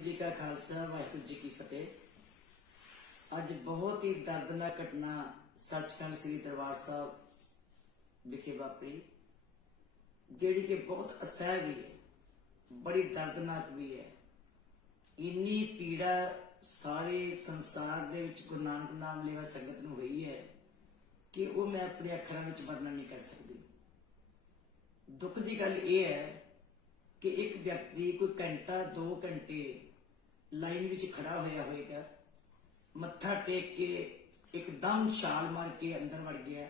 ਜੀ ਕਾ ਖਾਲਸਾ, ਵਾਹਿਗੁਰੂ ਜੀ ਕੀ ਫਤਿਹ। ਅੱਜ ਬਹੁਤ ਹੀ ਦਰਦਨਾਕ ਘਟਨਾ ਸੱਚਖੰਡ ਸ੍ਰੀ ਦਰਬਾਰ ਸਾਹਿਬ ਵਿਖੇ ਵਾਪਰੀ, ਜਿਹੜੀ ਕਿ ਬਹੁਤ ਅਸਹਿ ਵੀ ਹੈ, ਬੜੀ ਦਰਦਨਾਕ ਵੀ ਹੈ। ਇੰਨੀ ਪੀੜਾ ਸਾਰੇ ਸੰਸਾਰ ਦੇ ਵਿੱਚ ਗੁਰੂ ਨਾਨਕ ਨਾਮ ਲੈਵਾ ਸੰਗਤ ਨੂੰ ਹੋਈ ਹੈ ਕਿ ਉਹ ਮੈਂ ਆਪਣੇ ਅੱਖਰਾਂ ਵਿੱਚ ਵਰਣਨ ਨਹੀਂ ਕਰ ਸਕਦੀ। ਦੁੱਖ ਦੀ ਗੱਲ ਇਹ ਹੈ ਕਿ ਇੱਕ ਵਿਅਕਤੀ ਕੋਈ ਘੰਟਾ 2 ਘੰਟੇ ਲਾਈਨ ਵਿੱਚ ਖੜਾ ਹੋਇਆ ਹੋਏਗਾ। ਮੱਥਾ ਟੇਕ ਕੇ ਇੱਕਦਮ ਛਾਲ ਮਾਰ ਕੇ ਅੰਦਰ ਵੜ ਗਿਆ।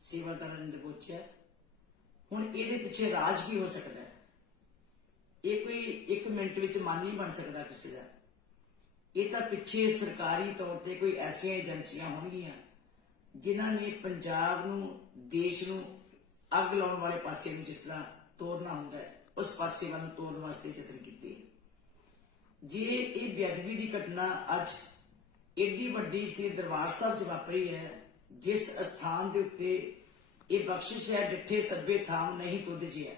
ਸੇਵਾਦਾਰ ਨੇ ਪੁੱਛਿਆ, ਹੁਣ ਇਹਦੇ ਪਿੱਛੇ ਰਾਜ ਕੀ ਹੋ ਸਕਦਾ ਹੈ? ਇਹ ਕੋਈ 1 ਮਿੰਟ ਵਿੱਚ ਮਨ ਨਹੀਂ ਬਣ ਸਕਦਾ ਕਿਸੇ ਦਾ। ਇਹ ਤਾਂ ਪਿੱਛੇ ਸਰਕਾਰੀ ਤੌਰ ਤੇ ਕੋਈ ਐਸੀਆਂ ਏਜੰਸੀਆਂ ਹੋਣਗੀਆਂ, ਜਿਨ੍ਹਾਂ ਨੇ ਪੰਜਾਬ ਨੂੰ, ਦੇਸ਼ ਨੂੰ ਅੱਗ ਲਾਉਣ ਵਾਲੇ ਪਾਸੇ ਨੂੰ ਜਿਸ ਤਰ੍ਹਾਂ ਤੋੜਨਾ ਹੁੰਦਾ ਉਸ ਪਾਸੇ ਵੱਲ ਨੂੰ ਤੋੜਨ ਵਾਸਤੇ ਯਤਨ ਕੀਤੇ। ਜੇ ਇਹ ਬੇਅਦਬੀ ਦੀ ਘਟਨਾ ਅੱਜ ਏਡੀ ਵੱਡੀ ਸੀ ਦਰਬਾਰ ਸਾਹਿਬ 'ਚ ਵਾਪਰੀ ਹੈ, ਜਿਸ ਸਥਾਨ ਦੇ ਉੱਤੇ ਇਹ ਬਖਸ਼ਿਸ਼ ਹੈ ਡਿੱਠੇ ਸੱਬੇ ਥਾਮ ਨਹੀਂ ਤੁਧ ਜਿਆ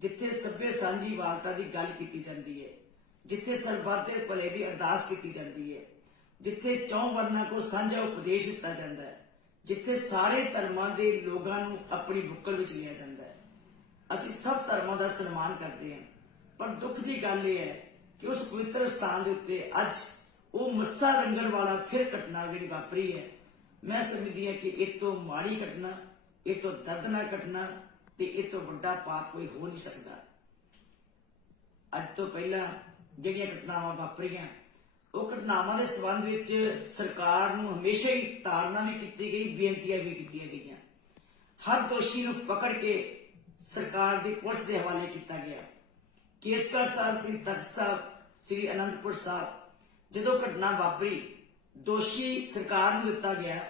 ਜਿੱਥੇ ਸੱਭੇ ਸਾਂਝੀ ਵਾਲਤਾ ਦੀ ਗੱਲ ਕੀਤੀ ਜਾਂਦੀ ਹੈ, ਜਿੱਥੇ ਸਰਬੱਤ ਭਲੇ ਦੀ ਅਰਦਾਸ ਕੀਤੀ ਜਾਂਦੀ ਹੈ, ਜਿੱਥੇ ਚੌਂ ਵਰਨਾ ਕੋ ਸਾਂਝਾ ਉਪਦੇਸ਼ ਦਿੱਤਾ ਜਾਂਦਾ ਹੈ, ਜਿੱਥੇ ਸਾਰੇ ਧਰਮਾਂ ਦੇ ਲੋਕਾਂ ਨੂੰ ਆਪਣੀ ਬੁੱਕਲ ਵਿੱਚ ਲਿਆ ਜਾਂਦਾ ਹੈ। ਅਸੀਂ ਸਭ ਧਰਮਾਂ ਦਾ ਸਨਮਾਨ ਕਰਦੇ ਹਾਂ, ਪਰ ਦੁੱਖ ਦੀ ਗੱਲ ਇਹ ਹੈ ਕਿ ਉਸ ਪਵਿੱਤਰ ਸਥਾਨ ਦੇ ਉੱਤੇ ਅੱਜ ਉਹ ਮੱਸਾ ਰੰਗਣ ਵਾਲਾ ਫਿਰ ਘਟਨਾ ਜਿਹੜੀ ਵਾਪਰੀ ਹੈ। ਮੈਂ ਸਮਝਦੀ ਹਾਂ ਕਿ ਇਹ ਤੋਂ ਮਾੜੀ ਘਟਨਾ, ਇਹ ਤੋਂ ਦਰਦਨਾਕ ਘਟਨਾ ਤੇ ਇਹ ਤੋਂ ਵੱਡਾ ਪਾਪ ਕੋਈ ਹੋ ਨਹੀਂ ਸਕਦਾ। ਅੱਜ ਤੋਂ ਪਹਿਲਾਂ ਜਿਹੜੀਆਂ ਘਟਨਾਵਾਂ ਵਾਪਰੀਆਂ, ਉਹ ਘਟਨਾਵਾਂ ਦੇ ਸੰਬੰਧ ਵਿੱਚ ਸਰਕਾਰ ਨੂੰ ਹਮੇਸ਼ਾ ਹੀ ਤਾੜਨਾ ਵੀ ਕੀਤੀ ਗਈ, ਬੇਨਤੀਆਂ ਵੀ ਕੀਤੀਆਂ ਗਈਆਂ। ਹਰ ਦੋਸ਼ੀ ਨੂੰ ਪਕੜ ਕੇ ਸਰਕਾਰ ਦੀ ਪੁਲਿਸ ਦੇ ਹਵਾਲੇ ਕੀਤਾ ਗਿਆ। ਕੇਸਗੜ ਸਾਹਿਬ ਸ੍ਰੀ ਤਖਤ ਸਾਹਿਬ, ਸ੍ਰੀ ਅਨੰਦਪੁਰ ਸਾਹਿਬ, ਜਦੋਂ ਘਟਨਾ ਵਾਪਰੀ, ਦੋਸ਼ੀ ਸਰਕਾਰ ਨੂੰ ਦਿੱਤਾ ਗਿਆ।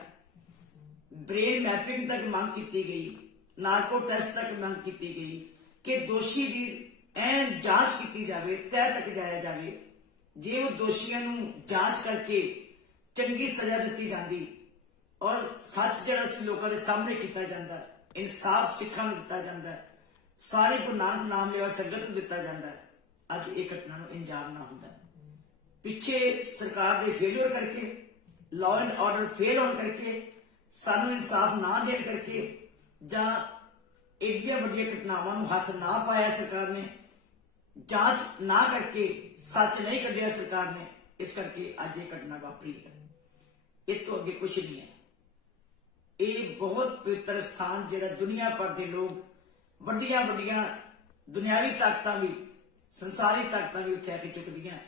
ਬ੍ਰੇਨ ਮੈਪਿੰਗ ਤੱਕ ਮੰਗ ਕੀਤੀ ਗਈ, ਨਾਰਕੋ ਟੈਸਟ ਤੱਕ ਮੰਗ ਕੀਤੀ ਗਈ ਕਿ ਦੋਸ਼ੀ ਦੀ ਐਨ ਜਾਂਚ ਕੀਤੀ ਜਾਵੇ, ਤਹਿ ਤੱਕ ਜਾਇਆ ਜਾਵੇ। ਜੇ ਉਹ ਦੋਸ਼ੀਆਂ ਨੂੰ ਜਾਂਚ ਕਰਕੇ ਚੰਗੀ ਸਜ਼ਾ ਦਿੱਤੀ ਜਾਂਦੀ ਔਰ ਸੱਚ ਜਿਹੜਾ ਸੀ ਲੋਕਾਂ ਦੇ ਸਾਹਮਣੇ ਕੀਤਾ ਜਾਂਦਾ, ਇਨਸਾਫ ਸਿੱਖਾਂ ਨੂੰ ਦਿੱਤਾ ਜਾਂਦਾ ਸਾਰੇ ਗੁਰੂ ਨਾਨਕ ਨਾਮ ਲਿਆ ਸੰਗਤ ਨੂੰ ਦਿੱਤਾ ਜਾਂਦਾ ਹੈ। ਅੱਜ ਇਹ ਘਟਨਾ ਨੂੰ ਇੰਜਾਮ ਨਾ ਹੁੰਦਾ। ਪਿੱਛੇ ਸਰਕਾਰ ਦੇ ਫੇਲਿਅਰ ਕਰਕੇ ਲਾਅ ਐਂਡ ਆਰਡਰ ਫੇਲ ਹੋਣ ਕਰਕੇ, ਸਾਨੂੰ ਇਨਸਾਫ ਨਾ ਦੇਣ ਕਰਕੇ ਜਾਂ ਏਡੀਆਂ ਵੱਡੀਆਂ ਘਟਨਾਵਾਂ ਨੂੰ ਹੱਥ ਨਾ ਪਾਇਆ ਸਰਕਾਰ ਨੇ, ਜਾਂਚ ਨਾ ਕਰਕੇ ਸੱਚ ਨਹੀਂ ਕੱਢਿਆ ਸਰਕਾਰ ਨੇ, ਇਸ ਕਰਕੇ ਅੱਜ ਇਹ ਘਟਨਾ ਵਾਪਰੀ ਹੈ। ਇਹ ਤੋਂ ਅੱਗੇ ਕੁਝ ਨਹੀਂ ਹੈ। ਇਹ ਬਹੁਤ ਪਵਿੱਤਰ ਸਥਾਨ ਜਿਹੜਾ ਦੁਨੀਆ ਭਰ ਦੇ ਲੋਕ ਵੱਡੀਆਂ ਵੱਡੀਆਂ ਦੁਨਿਆਵੀ ਤਾਕਤਾਂ ਵੀ, ਸੰਸਾਰੀ ਤਾਕਤਾਂ ਵੀ ਉੱਥੇ ਆ ਕੇ ਝੁਕਦੀਆਂ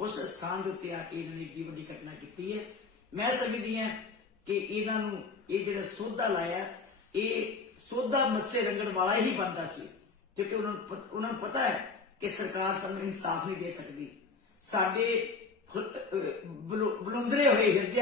ਉਸ ਸਥਾਨ ਦੇ ਉੱਤੇ ਆ ਕੇ ਇਹਨਾਂ ਨੇ ਏਡੀ ਵੱਡੀ ਘਟਨਾ ਕੀਤੀ ਹੈ। ਮੈਂ ਸਮਝਦੀ ਹਾਂ ਕਿ ਇਹਨਾਂ ਨੂੰ ਇਹ ਜਿਹੜਾ ਸੋਧਾ ਲਾਇਆ, ਇਹ ਸੋਧਾ ਮੱਸੇ ਰੰਗਣ ਵਾਲਾ ਹੀ ਬੰਦਾ ਸੀ। ਕਿਉਂਕਿ ਉਹਨਾਂ ਨੂੰ ਉਹਨਾਂ ਨੂੰ ਪਤਾ ਹੈ ਕਿ ਸਰਕਾਰ ਸਾਨੂੰ ਇਨਸਾਫ ਨਹੀਂ ਦੇ ਸਕਦੀ। ਸਾਡੇ ਖੁ- ਬਲੁੰਦਰੇ ਹੋਏ ਹਿਰਦੇ